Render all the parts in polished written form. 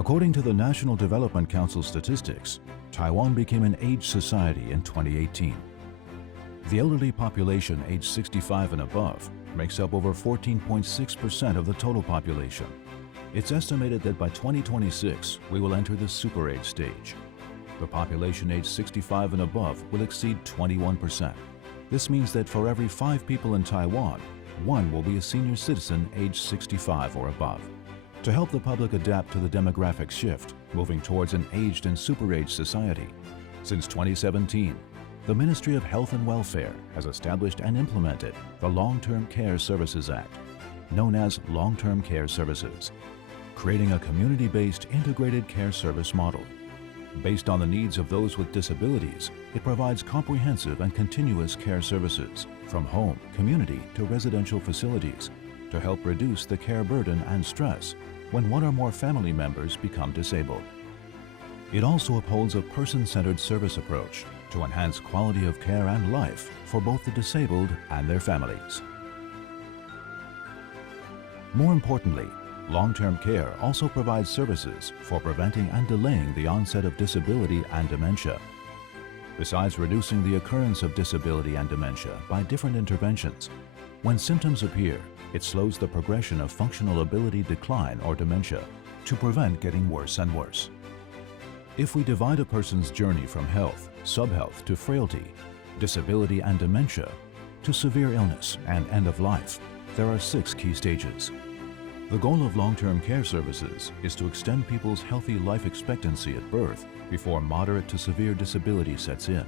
According to the National Development Council statistics, Taiwan became an aged society in 2018. The elderly population aged 65 and above makes up over 14.6% of the total population. It's estimated that by 2026, we will enter the super age stage. The population aged 65 and above will exceed 21%. This means that for every 5 people in Taiwan, 1 will be a senior citizen aged 65 or above. To help the public adapt to the demographic shift, moving towards an aged and super-aged society, since 2017, the Ministry of Health and Welfare has established and implemented the Long-Term Care Services Act, known as Long-Term Care Services, creating a community-based integrated care service model. Based on the needs of those with disabilities, it provides comprehensive and continuous care services, from home, community, to residential facilities, to help reduce the care burden and stress when 1 or more family members become disabled. It also upholds a person-centered service approach to enhance quality of care and life for both the disabled and their families. More importantly, long-term care also provides services for preventing and delaying the onset of disability and dementia. Besides reducing the occurrence of disability and dementia by different interventions, when symptoms appear, it slows the progression of functional ability decline or dementia to prevent getting worse and worse. If we divide a person's journey from health, subhealth to frailty, disability and dementia, to severe illness and end of life, there are 6 key stages. The goal of long-term care services is to extend people's healthy life expectancy at birth before moderate to severe disability sets in.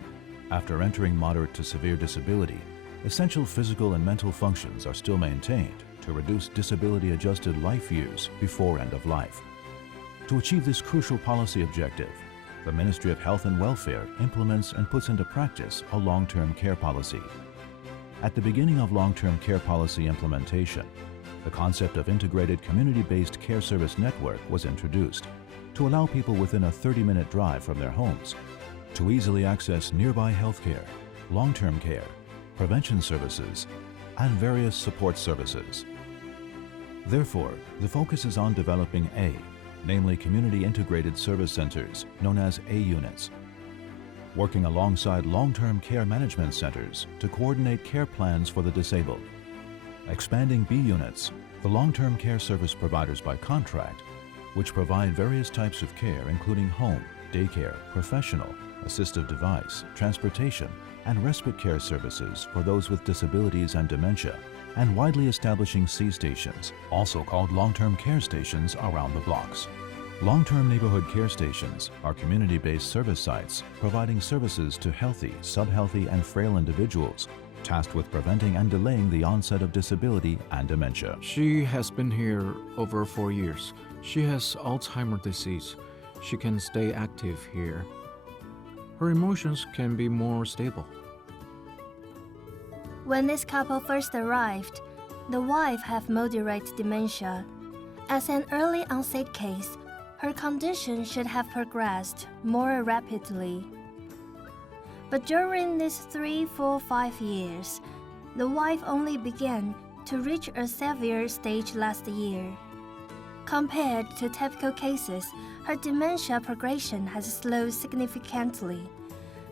After entering moderate to severe disability, essential physical and mental functions are still maintained to reduce disability-adjusted life years before end of life. To achieve this crucial policy objective, the Ministry of Health and Welfare implements and puts into practice a long-term care policy. At the beginning of long-term care policy implementation, the concept of integrated community-based care service network was introduced to allow people within a 30-minute drive from their homes to easily access nearby healthcare, long-term care, prevention services, and various support services. Therefore, the focus is on developing namely Community Integrated Service Centers, known as A units, working alongside long-term care management centers to coordinate care plans for the disabled, expanding B units, the long-term care service providers by contract, which provide various types of care including home, daycare, professional, assistive device, transportation, and respite care services for those with disabilities and dementia, and widely establishing C stations, also called long-term care stations, around the blocks. Long-term neighborhood care stations are community-based service sites providing services to healthy, subhealthy, and frail individuals tasked with preventing and delaying the onset of disability and dementia. She has been here over 4 years. She has Alzheimer's disease. She can stay active here. Her emotions can be more stable. When this couple first arrived, the wife had moderate dementia. As an early onset case, her condition should have progressed more rapidly. But during these 3, 4, 5 years, the wife only began to reach a severe stage last year. Compared to typical cases, her dementia progression has slowed significantly.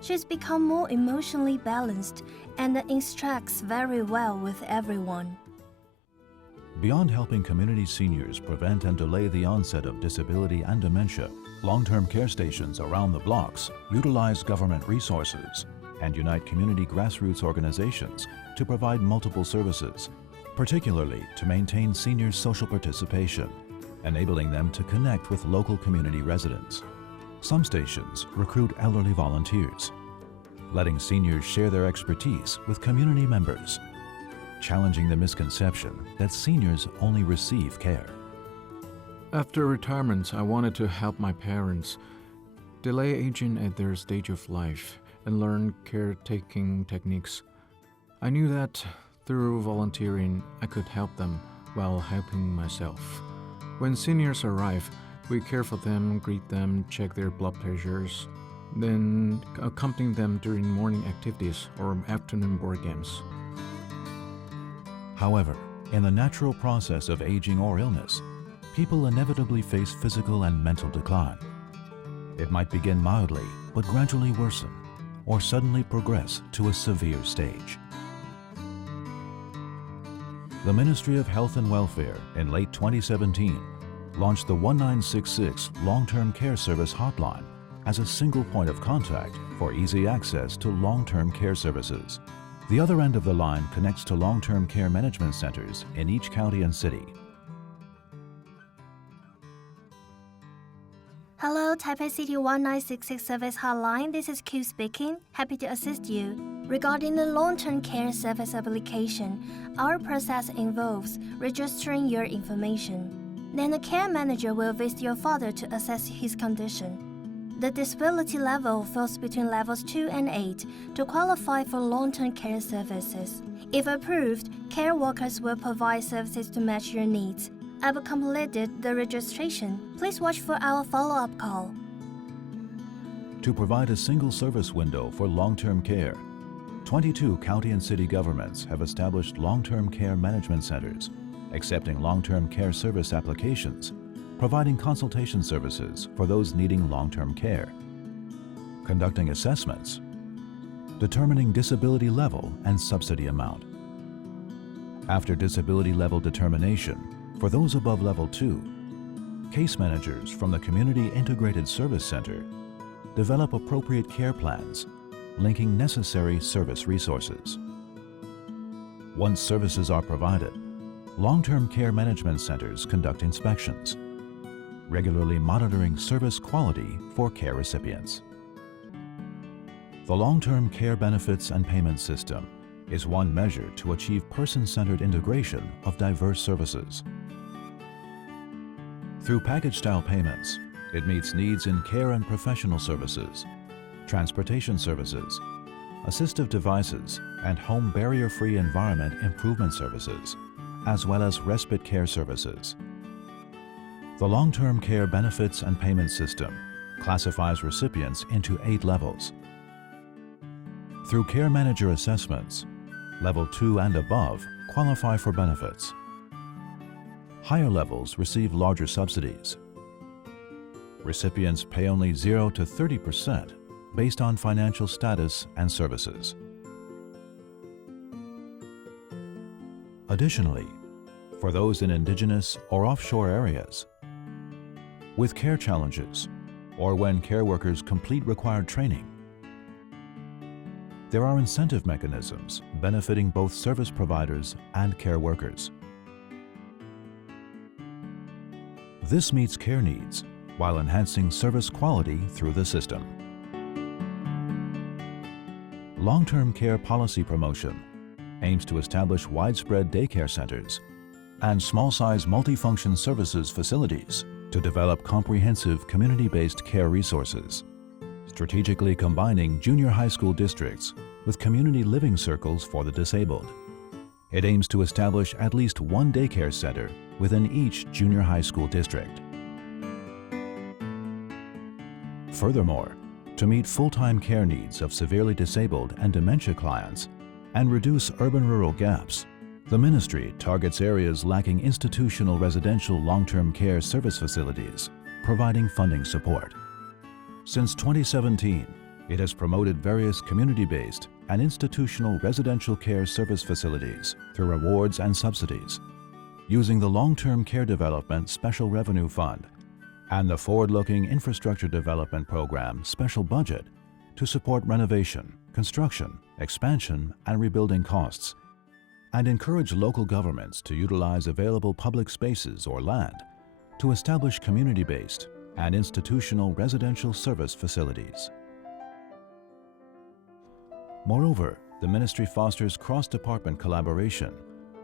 She's become more emotionally balanced and interacts very well with everyone. Beyond helping community seniors prevent and delay the onset of disability and dementia, long-term care stations around the blocks utilize government resources and unite community grassroots organizations to provide multiple services, particularly to maintain seniors' social participation, enabling them to connect with local community residents. Some stations recruit elderly volunteers, letting seniors share their expertise with community members, challenging the misconception that seniors only receive care. After retirement, I wanted to help my parents delay aging at their stage of life and learn caretaking techniques. I knew that through volunteering, I could help them while helping myself. When seniors arrive, we care for them, greet them, check their blood pressures, then accompany them during morning activities or afternoon board games. However, in the natural process of aging or illness, people inevitably face physical and mental decline. It might begin mildly, but gradually worsen, or suddenly progress to a severe stage. The Ministry of Health and Welfare in late 2017 launched the 1966 Long-Term Care Service Hotline as a single point of contact for easy access to long-term care services. The other end of the line connects to long-term care management centers in each county and city. Hello, Taipei City 1966 Service Hotline. This is Q speaking. Happy to assist you. Regarding the long-term care service application, our process involves registering your information. Then the care manager will visit your father to assess his condition. The disability level falls between levels 2 and 8 to qualify for long-term care services. If approved, care workers will provide services to match your needs. I've completed the registration. Please watch for our follow-up call. To provide a single service window for long-term care, 22 county and city governments have established long-term care management centers, accepting long-term care service applications, providing consultation services for those needing long-term care, conducting assessments, determining disability level and subsidy amount. After disability level determination, for those above level 2, case managers from the Community Integrated Service Center develop appropriate care plans, linking necessary service resources. Once services are provided, long-term care management centers conduct inspections, regularly monitoring service quality for care recipients. The long-term care benefits and payment system is one measure to achieve person-centered integration of diverse services. Through package-style payments, it meets needs in care and professional services, transportation services, assistive devices, and home barrier-free environment improvement services, as well as respite care services. The long-term care benefits and payment system classifies recipients into 8 levels. Through care manager assessments, level 2 and above qualify for benefits. Higher levels receive larger subsidies. Recipients pay only 0 to 30% based on financial status and services. Additionally, for those in indigenous or offshore areas, with care challenges, or when care workers complete required training, there are incentive mechanisms benefiting both service providers and care workers. This meets care needs while enhancing service quality through the system. Long-term care policy promotion aims to establish widespread daycare centers and small-size multifunction services facilities to develop comprehensive community-based care resources, strategically combining junior high school districts with community living circles for the disabled. It aims to establish at least one daycare center within each junior high school district. Furthermore, to meet full-time care needs of severely disabled and dementia clients and reduce urban-rural gaps, the Ministry targets areas lacking institutional residential long-term care service facilities, providing funding support. Since 2017, it has promoted various community-based and institutional residential care service facilities through awards and subsidies, using the Long-Term Care Development Special Revenue Fund and the Forward-Looking Infrastructure Development Program Special Budget to support renovation, construction, expansion, and rebuilding costs, and encourage local governments to utilize available public spaces or land to establish community-based and institutional residential service facilities. Moreover, the Ministry fosters cross-department collaboration,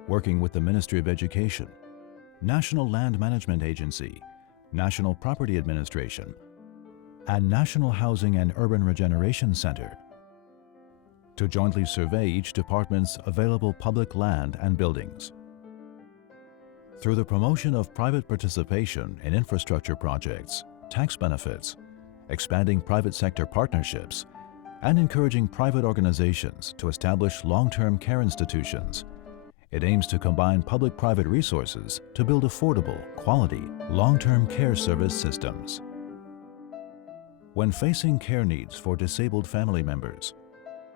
working with the Ministry of Education, National Land Management Agency, National Property Administration, and National Housing and Urban Regeneration Center to jointly survey each department's available public land and buildings. Through the promotion of private participation in infrastructure projects, tax benefits, expanding private sector partnerships, and encouraging private organizations to establish long-term care institutions, It aims to combine public-private resources to build affordable, quality, long-term care service systems. When facing care needs for disabled family members,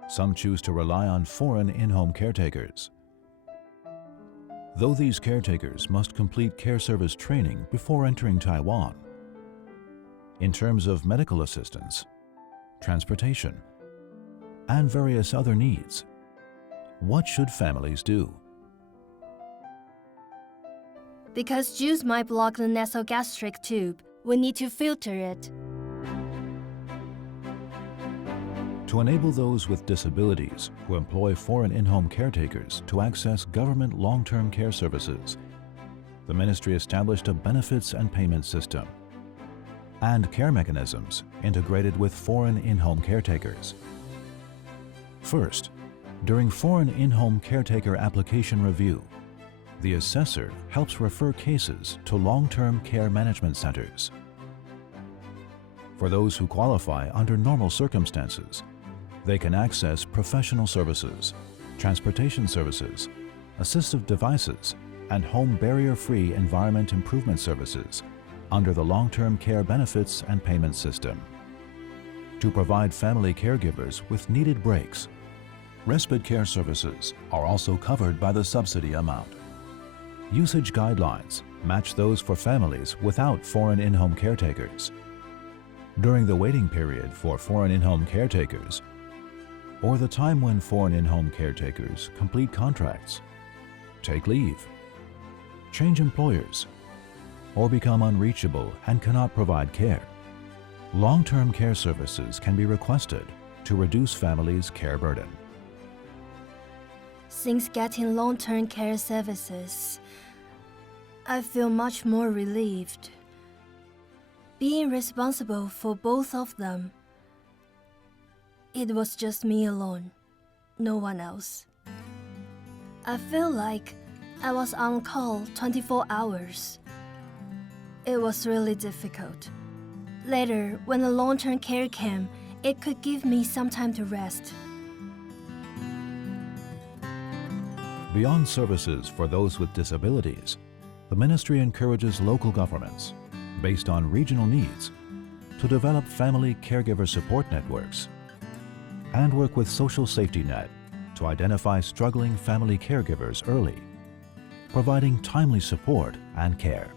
some choose to rely on foreign in-home caretakers. Though these caretakers must complete care service training before entering Taiwan, in terms of medical assistance, transportation, and various other needs, what should families do? Because juice might block the nasogastric tube, we need to filter it. To enable those with disabilities who employ foreign in-home caretakers to access government long-term care services, the Ministry established a benefits and payment system and care mechanisms integrated with foreign in-home caretakers. First, during foreign in-home caretaker application review, the assessor helps refer cases to long-term care management centers. For those who qualify under normal circumstances, they can access professional services, transportation services, assistive devices, and home barrier-free environment improvement services under the long-term care benefits and payment system. To provide family caregivers with needed breaks, respite care services are also covered by the subsidy amount. Usage guidelines match those for families without foreign in-home caretakers. During the waiting period for foreign in-home caretakers, or the time when foreign in-home caretakers complete contracts, take leave, change employers, or become unreachable and cannot provide care, long-term care services can be requested to reduce families' care burden. Since getting long-term care services, I feel much more relieved. Being responsible for both of them, it was just me alone, no one else. I feel like I was on call 24 hours. It was really difficult. Later, when the long-term care came, it could give me some time to rest. Beyond services for those with disabilities, the Ministry encourages local governments, based on regional needs, to develop family caregiver support networks and work with social safety net to identify struggling family caregivers early, providing timely support and care.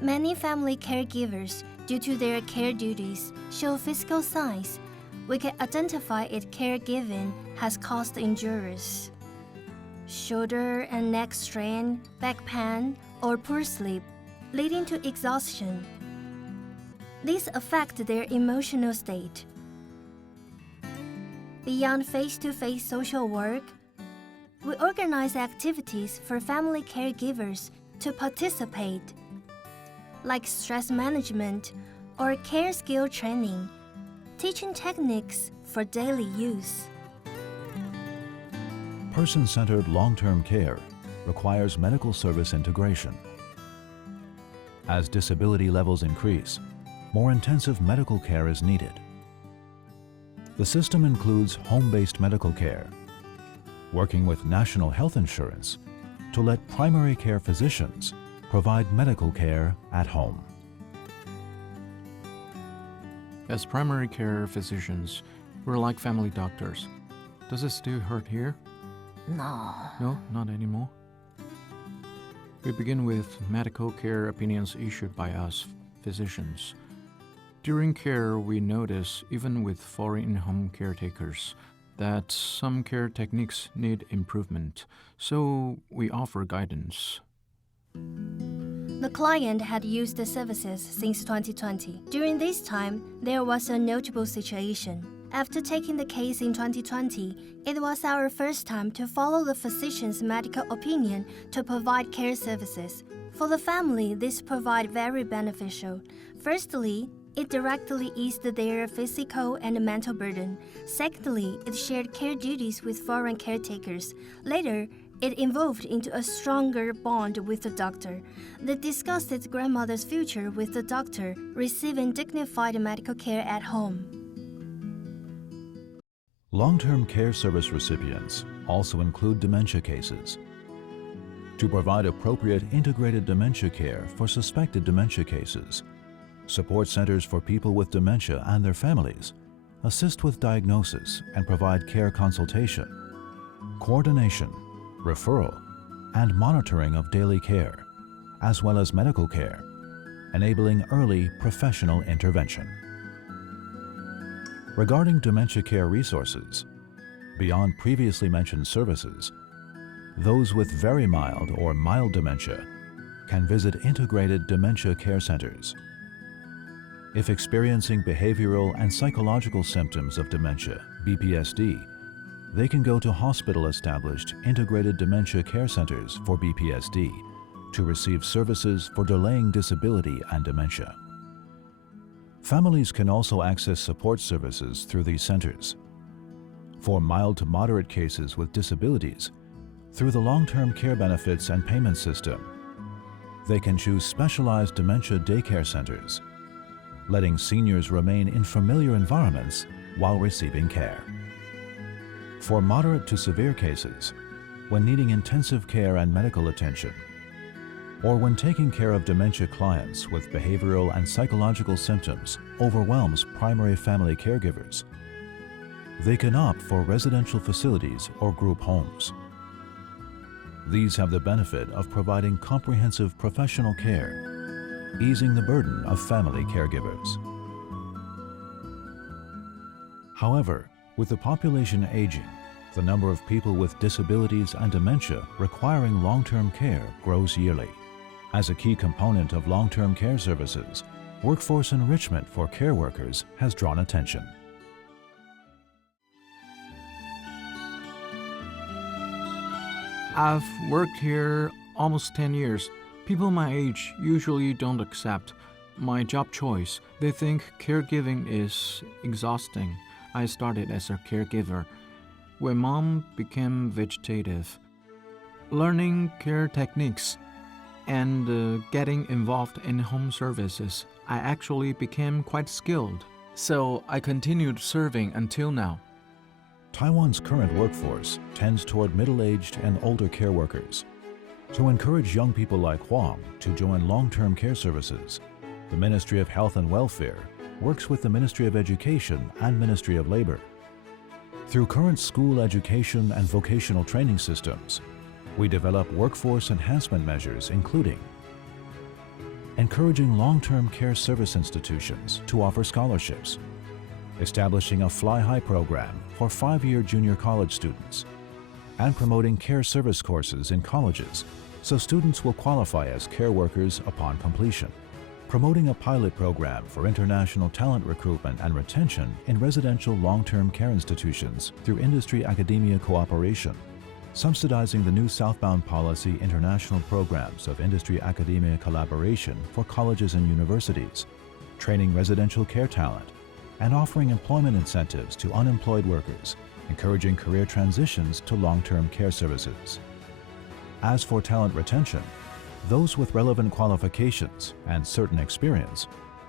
Many family caregivers, due to their care duties, show physical signs. We can identify if caregiving has caused injuries. Shoulder and neck strain, back pain, or poor sleep, leading to exhaustion. These affect their emotional state. Beyond face-to-face social work, we organize activities for family caregivers to participate, like stress management or care skill training, teaching techniques for daily use. Person-centered long-term care requires medical service integration. As disability levels increase, more intensive medical care is needed. The system includes home-based medical care, working with national health insurance to let primary care physicians provide medical care at home. As primary care physicians, we're like family doctors. Does it still hurt here? No. No, not anymore. We begin with medical care opinions issued by us, physicians. During care, we notice, even with foreign in-home caretakers, that some care techniques need improvement, so we offer guidance. The client had used the services since 2020. During this time, there was a notable situation. After taking the case in 2020, it was our first time to follow the physician's medical opinion to provide care services. For the family, this proved very beneficial. Firstly, it directly eased their physical and mental burden. Secondly, it shared care duties with foreign caretakers. Later, it evolved into a stronger bond with the doctor. They discussed its grandmother's future with the doctor, receiving dignified medical care at home. Long-term care service recipients also include dementia cases. To provide appropriate integrated dementia care for suspected dementia cases, support centers for people with dementia and their families assist with diagnosis and provide care consultation, coordination, referral, and monitoring of daily care, as well as medical care, enabling early professional intervention. Regarding dementia care resources, beyond previously mentioned services, those with very mild or mild dementia can visit integrated dementia care centers. If experiencing behavioral and psychological symptoms of dementia, BPSD, they can go to hospital-established integrated dementia care centers for BPSD to receive services for delaying disability and dementia. Families can also access support services through these centers. For mild to moderate cases with disabilities, through the long-term care benefits and payment system, they can choose specialized dementia daycare centers, letting seniors remain in familiar environments while receiving care. For moderate to severe cases, when needing intensive care and medical attention, or when taking care of dementia clients with behavioral and psychological symptoms overwhelms primary family caregivers, they can opt for residential facilities or group homes. These have the benefit of providing comprehensive professional care, easing the burden of family caregivers. However, with the population aging, the number of people with disabilities and dementia requiring long-term care grows yearly. As a key component of long-term care services, workforce enrichment for care workers has drawn attention. I've worked here almost 10 years. People my age usually don't accept my job choice. They think caregiving is exhausting. I started as a caregiver when mom became vegetative. Learning care techniques and getting involved in home services, I actually became quite skilled. So I continued serving until now. Taiwan's current workforce tends toward middle-aged and older care workers. To encourage young people like Huang to join long-term care services, the Ministry of Health and Welfare works with the Ministry of Education and Ministry of Labor. Through current school education and vocational training systems, we develop workforce enhancement measures including encouraging long-term care service institutions to offer scholarships, establishing a Fly High program for 5-year junior college students, and promoting care service courses in colleges so students will qualify as care workers upon completion. Promoting a pilot program for international talent recruitment and retention in residential long-term care institutions through industry-academia cooperation. Subsidizing the new Southbound Policy international programs of industry-academia collaboration for colleges and universities. Training residential care talent, and offering employment incentives to unemployed workers, encouraging career transitions to long-term care services. As for talent retention, those with relevant qualifications and certain experience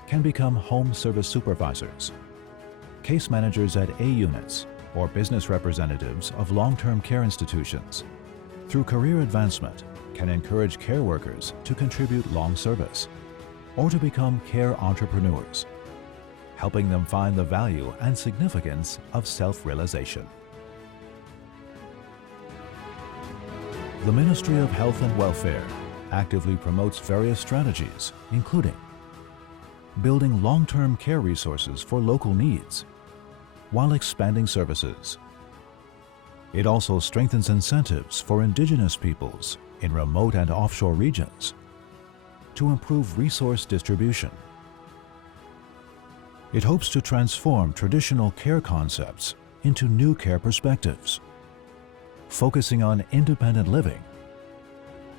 can become home service supervisors, case managers at A units, or business representatives of long-term care institutions. Through career advancement, can encourage care workers to contribute long service or to become care entrepreneurs, helping them find the value and significance of self-realization. The Ministry of Health and Welfare actively promotes various strategies, including building long-term care resources for local needs while expanding services. It also strengthens incentives for indigenous peoples in remote and offshore regions to improve resource distribution. It hopes to transform traditional care concepts into new care perspectives, focusing on independent living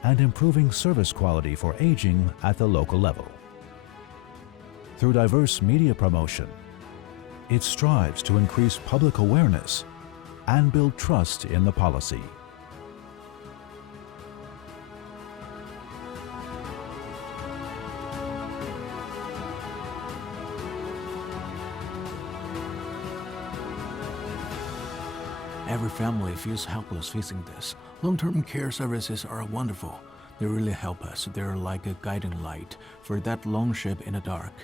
and improving service quality for aging at the local level. Through diverse media promotion, it strives to increase public awareness and build trust in the policy. Every family feels helpless facing this. Long-term care services are wonderful. They really help us. They're like a guiding light for that long ship in the dark.